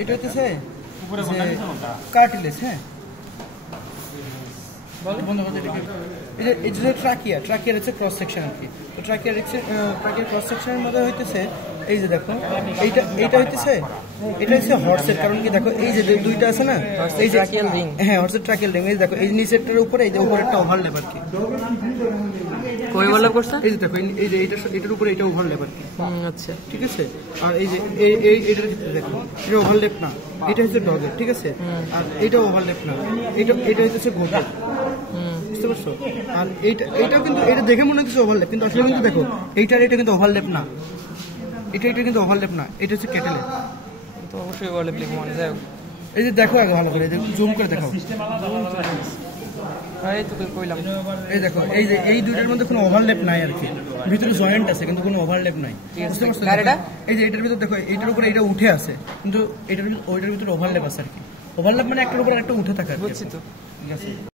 এটা হচ্ছে কার্টিলেজ। হ্যাঁ বন্ধ করতে এই যে ট্রাকিয়ার হচ্ছে ক্রস সেকশন আর কি। তো ট্রাকিয়ার ক্রস সেকশনের মধ্যে হইতেছে এই যে দেখো এইটা হইতেছে এটা হচ্ছে হর্সের। কারণ কি দেখো এই যে দুইটা আছে না, এই যে হ্যাঁ হর্সের ট্রাকিয়াল রিং। এই দেখো এই নিচেরটার উপরে এই যে উপরেরটা ওভারল্যাপ আর কি। কই ওভারল্যাপ করছে? এই যে দেখো এই যে এটার উপরে এটা ওভারল্যাপ আর কি। আচ্ছা ঠিক আছে। আর এই যে এটার ক্ষেত্রে দেখো এটা ওভারল্যাপ না, এটা হচ্ছে ডগের। ঠিক আছে। আর এটা ওভারল্যাপ না, এটা হচ্ছে গোটের। বুঝতে পারছো? আর এইটাও কিন্তু এটা দেখে মনে হচ্ছে ওভারল্যাপ, কিন্তু আসলে কিন্তু দেখো এটা কিন্তু ওভারল্যাপ না, এটা কিন্তু ওভারল্যাপ না, এটা হচ্ছে ক্যাটেলের। তো অবশ্যই ওভারল্যাপ লিখে মনে যায়। এই যে দেখো আগে ভালো করে জুম করে দেখাও। এই তো কইলাম, এই দেখো এই যে এই দুইটার মধ্যে কোনো ওভারল্যাপ নাই আর কি। ভিতরে জয়েন্ট আছে কিন্তু কোনো ওভারল্যাপ নাই। বুঝতে পারছো? এই যে এটার ভিতরে দেখো এইটার উপরে এটা উঠে আছে, কিন্তু ওইটার ভিতরে ওভারল্যাপ আছে আর কি। ওভারল্যাপ মানে একটার উপরে একটা উঠে থাকে। বুঝছি তো। ঠিক আছে।